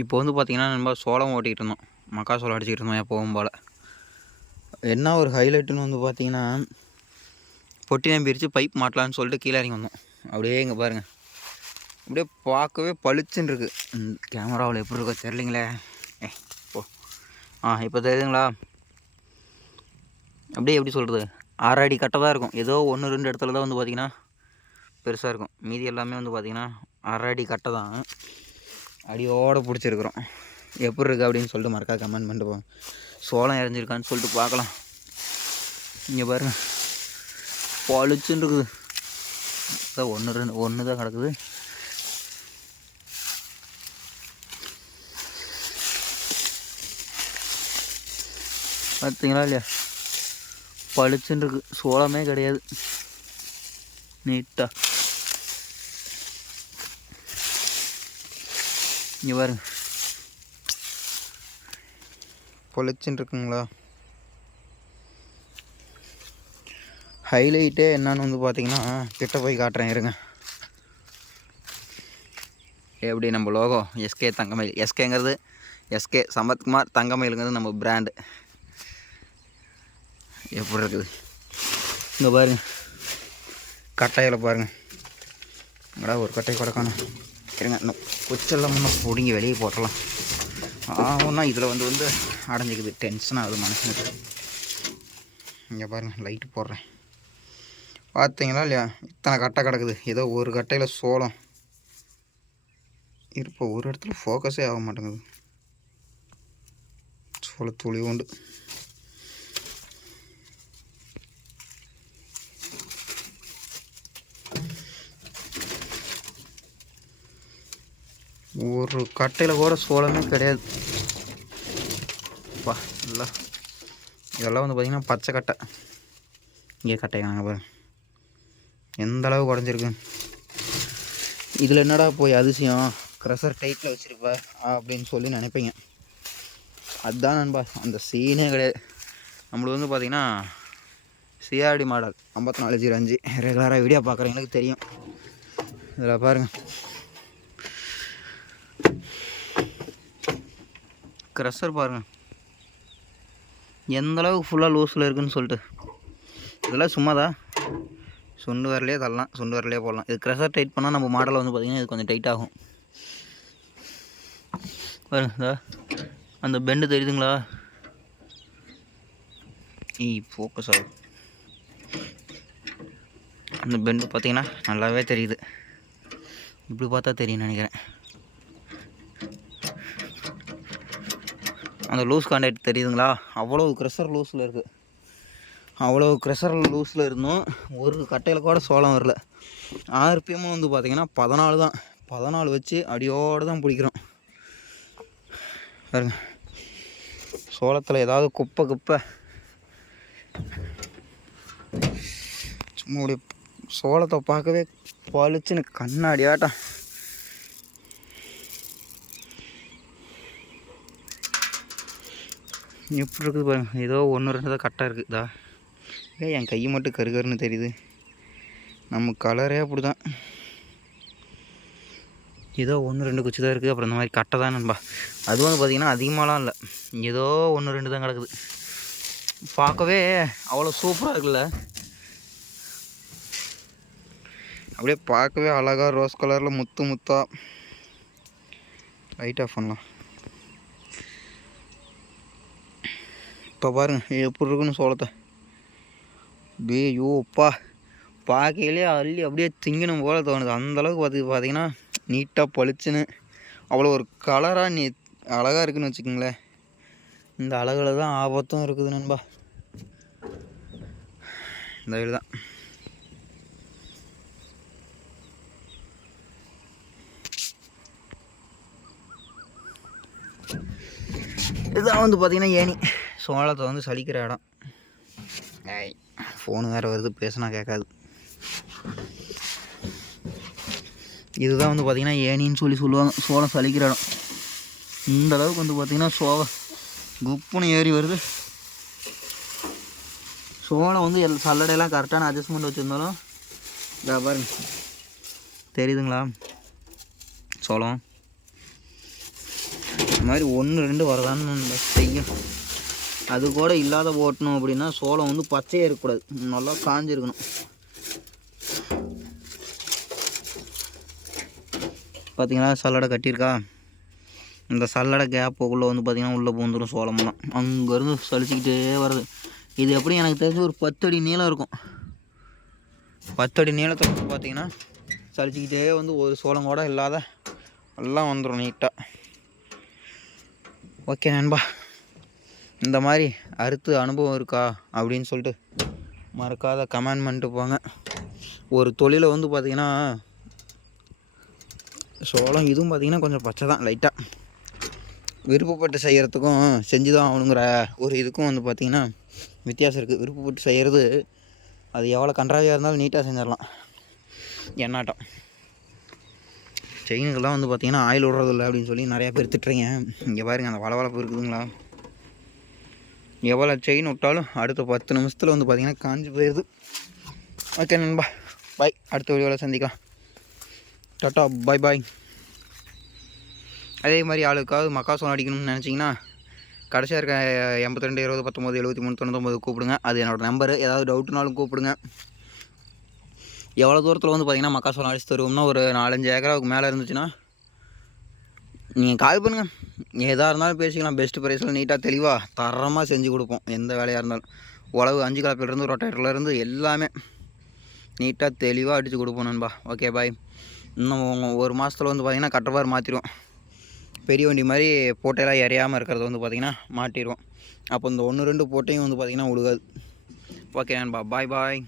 இப்போ வந்து பார்த்திங்கன்னா நம்ம சோளம் ஓட்டிகிட்டு இருந்தோம் மக்கா சோளம் அடிச்சுக்கிட்டு இருந்தோம் எப்போவும் போல். என்ன ஒரு ஹைலைட்டுன்னு வந்து பார்த்திங்கன்னா பொட்டி நம்பிடுச்சு பைப் மாட்டலான்னு சொல்லிட்டு கீழே இறங்கி வந்தோம். அப்படியே இங்கே பாருங்கள் அப்படியே பார்க்கவே பளிச்சுன்னு இருக்குது கேமராவில் எப்படி இருக்கோ தெரிலிங்களே ஏ போ. ஆ இப்போ தெரியுதுங்களா? அப்படியே எப்படி சொல்கிறது ஆறு அடி கட்டை தான் இருக்கும். ஏதோ ஒன்று ரெண்டு இடத்துல தான் வந்து பார்த்திங்கன்னா பெருசாக இருக்கும். மீதி எல்லாமே வந்து பார்த்திங்கன்னா அரை அடி கட்டை தான். அடியோடு பிடிச்சிருக்குறோம். எப்படி இருக்குது அப்படின்னு சொல்லிட்டு மறக்கா கமெண்ட் பண்ணிட்டு போங்க. சோளம் இறஞ்சிருக்கான்னு சொல்லிட்டு பார்க்கலாம். இங்கே பாருங்கள் பளிச்சுன்னு இருக்குது அதான் ஒன்று ரெண்டு ஒன்று தான் கிடக்குது. பார்த்தீங்களா இல்லையா? பளிச்சுன்னு இருக்கு சோளமே கிடையாது. நீட்டாக இங்கே பாருங்க. பொழிச்சுன்னு இருக்குங்களா ஹைலைட்டே என்னன்னு வந்து பார்த்தீங்கன்னா கிட்ட போய் காட்டுறேன் இருங்க. எப்படி நம்ம லோகோ எஸ்கே தங்கமயில். எஸ்கேங்கிறது எஸ்கே சம்பத்குமார் தங்கமயிலுங்கிறது நம்ம பிராண்டு எப்படி இருக்குது? இங்கே பாருங்க. கட்டையில் பாருங்க. அடா ஒரு கட்டை கொடுக்கணும் இருங்க இன்னும் கொச்செல்லாம் ஒன்றும் பிடுங்கி வெளியே போட்டலாம் ஆகும்னா இதில் வந்து வந்து அடைஞ்சிக்குது. டென்ஷன் ஆகுது மனுஷனுக்கு. இங்கே பாருங்கள் லைட்டு போடுறேன். பார்த்தீங்களா இல்லையா? இத்தனை கட்டை கிடக்குது. ஏதோ ஒரு கட்டையில் சோளம். இருப்போ ஒரு இடத்துல ஃபோக்கஸே ஆக மாட்டேங்குது. சோள துளி உண்டு. ஒரு கட்டையில் கூட சோளமே கிடையாது. பா இல்லை இதெல்லாம் வந்து பார்த்திங்கன்னா பச்சை கட்டை. இங்கே கட்டை நாங்கள் பாருங்க. எந்த அளவு குறைஞ்சிருக்கு இதில் என்னடா போய் அதிசயம்? க்ரெஷர் டைட்டில் வச்சுருப்ப அப்படின்னு சொல்லி நினைப்பீங்க. அதுதான் நண்பா அந்த சீனே கிடையாது. நம்மளுக்கு வந்து பார்த்திங்கன்னா சிஆர்டி மாடல் ஐம்பத்தி நாலு ஜீரோ அஞ்சு. ரெகுலராக வீடியோ பார்க்குறவங்களுக்கு தெரியும். இதில் பாருங்கள் க்ரெஷர் பாருங்கள் எந்தளவுக்கு ஃபுல்லாக லூஸில் இருக்குன்னு சொல்லிட்டு. இதெல்லாம் சும்மாதா சுண்டு வரலையே தள்ளலாம். சுண்டு வரலையே போடலாம். இது க்ரெஷர் டைட் பண்ணால் நம்ம மாடலில் வந்து பார்த்திங்கன்னா இது கொஞ்சம் டைட் ஆகும். பாருங்க அந்த பெண்டு தெரியுதுங்களா? ஈ ஃபோக்கஸ் ஆகும் அந்த பெண்டு பார்த்திங்கன்னா நல்லாவே தெரியுது. இப்படி பார்த்தா தெரியும்னு நினைக்கிறேன். அந்த லூஸ் கான்டாக்ட் தெரியுதுங்களா? அவ்வளோ க்ரெஷர் லூஸில் இருக்குது அவ்வளோ க்ரெஷர் லூஸில் இருந்தும் ஒரு கட்டையில் கூட சோளம் வரல. ஆர்பிஎம்மும் வந்து பார்த்திங்கன்னா பதினாலு தான். பதினாலு வச்சு அடியோடு தான் பிடிக்கிறோம். பாருங்க. சோளத்தில் ஏதாவது குப்பை குப்பை. சும்மா சோளத்தை பார்க்கவே பளிச்சுன்னு கண்ணாடி ஆட்டம். எப்படி இருக்குது பாருங்க. ஏதோ ஒன்று ரெண்டு தான் கரெக்டாக இருக்குதா ஏ ஏன் என் கை மட்டும் கருகருன்னு தெரியுது. நம்ம கலரே அப்படி தான் ஏதோ ஒன்று ரெண்டு குச்சி தான் இருக்குது அப்புறம் இந்த மாதிரி கட்டை தான் நண்பா. அது வந்து பார்த்திங்கன்னா அதிகமாகலாம் இல்லை. ஏதோ ஒன்று ரெண்டு தான் கிடக்குது. பார்க்கவே அவ்வளோ சூப்பராக இருக்குல்ல. அப்படியே பார்க்கவே அழகாக ரோஸ் கலரில் முத்து முத்தாக லைட் ஆஃப் பண்ணலாம். இப்போ பாருங்க எப்படி இருக்குன்னு சோளத்தை. அப்படியே ஐயோ பார்க்கையிலே அள்ளி அப்படியே திங்கணும் போல தோணுது. அந்தளவுக்கு பார்த்து பார்த்தீங்கன்னா நீட்டாக பளிச்சுன்னு. அவ்வளோ ஒரு கலராக நீ அழகாக இருக்குன்னு வச்சுக்கோங்களேன். இந்த அழகில் தான் ஆபத்தும் இருக்குது நண்பா. இந்த வீடு தான். இதுதான் வந்து பார்த்திங்கன்னா ஏணி. சோளத்தை வந்து சலிக்கிற இடம். ஃபோனு வேறு வருது பேசினா கேட்காது. இதுதான் வந்து பார்த்திங்கன்னா ஏணின்னு சொல்லி சொல்லுவாங்க. சோளம் சலிக்கிற இடம். இந்த அளவுக்கு வந்து பார்த்திங்கன்னா சோள குப்புன்னு ஏறி வருது. சோளம் வந்து எல் சல்லடையெல்லாம் கரெக்டான அட்ஜஸ்ட்மெண்ட் வச்சுருந்தாலும் இதா பாருங்க. தெரியுதுங்களா? சோளம் மாதிரி ஒன்று ரெண்டு வரதான்னு செய்யும் அது கூட இல்லாத ஓட்டணும் அப்படின்னா சோளம் வந்து பச்சையாக இருக்கக்கூடாது. நல்லா காஞ்சிருக்கணும். பார்த்தீங்களா சல்லடை கட்டியிருக்கா? இந்த சல்லடை கேப்புக்குள்ளே வந்து பார்த்திங்கன்னா உள்ளே பூந்துடும் சோளமெல்லாம். அங்கேருந்து சலிச்சுக்கிட்டே வருது. இது எப்படி எனக்கு தெரிஞ்சு ஒரு பத்து அடி நீளம் இருக்கும். பத்து அடி நீளத்தில் வந்து பார்த்தீங்கன்னா சலிச்சுக்கிட்டே வந்து ஒரு சோளம் கூட இல்லாத எல்லாம் வந்துடும் நீட்டாக ஓகே நண்பா. இந்த மாதிரி அறுத்து அனுபவம் இருக்கா அப்படின்னு சொல்லிட்டு மறக்காத கமெண்ட் பண்ணிட்டு போங்க. ஒரு தொழிலை வந்து பார்த்திங்கன்னா சோளம் இதுவும் பார்த்திங்கன்னா கொஞ்சம் பச்சை தான் லைட்டாக விருப்பப்பட்டு செய்கிறதுக்கும் செஞ்சு தான் ஆகணுங்கிற ஒரு இதுக்கும் வந்து பார்த்திங்கன்னா வித்தியாசம் இருக்குது விருப்பப்பட்டு செய்கிறது அது எவ்வளோ கன்றாவியாக இருந்தாலும் நீட்டாக செஞ்சிடலாம். என்னாட்டம் செயினுக்கெல்லாம் வந்து பார்த்திங்கன்னா ஆயில் விடுறதில்ல அப்படின்னு சொல்லி நிறையா பேர் திட்டுறீங்க. இங்கே பாருங்க அந்த வளவளப்பு இருக்குதுங்களா? எவ்வளோ செயின் விட்டாலும் அடுத்த பத்து நிமிஷத்தில் வந்து பார்த்திங்கன்னா காஞ்சி போயிடுது ஓகே நண்பா. பாய் அடுத்த வீடியோவில் சந்திக்கலாம். டாட்டா பாய் பாய் அதே மாதிரி ஆளுக்காவது மக்காசோளம் அடிக்கணும்னு நினச்சிங்கன்னா கடைசியாக இருக்க எண்பத்தி ரெண்டு இருபது பத்தொம்போது எழுபத்தி மூணு தொண்ணூத்தொம்பது கூப்பிடுங்க. அது என்னோடய நம்பரு ஏதாவது டவுட்னாலும் கூப்பிடுங்க. எவ்வளோ தூரத்தில் வந்து பார்த்தீங்கன்னா மக்காசோளம் அடிச்சு தருவோம்னா ஒரு நாலஞ்சு ஏக்கராவுக்கு மேலே இருந்துச்சுன்னா நீங்கள் கால் பண்ணுங்கள் எதாக இருந்தாலும் பேசிக்கலாம். பெஸ்ட் ப்ரைஸில் நீட்டாக தெளிவாக தரமாக செஞ்சு கொடுப்போம். எந்த வேலையாக இருந்தாலும். உழவு அஞ்சு கலப்பிலேருந்து ரொட்டேட்டர்லேருந்து எல்லாமே நீட்டாக தெளிவாக அடித்து கொடுப்போம் நண்பா. ஓகே பாய் இன்னும் ஒரு மாதத்தில் வந்து பார்த்திங்கன்னா கட்டவாறு மாற்றிடுவோம் பெரிய வண்டி மாதிரி போட்டையெல்லாம் எறையாமல் இருக்கிறத வந்து பார்த்திங்கன்னா மாட்டிடுவோம் அப்போ இந்த ஒன்று ரெண்டு போட்டையும் வந்து பார்த்திங்கன்னா உழுகாது. ஓகே நண்பா. பாய் பாய்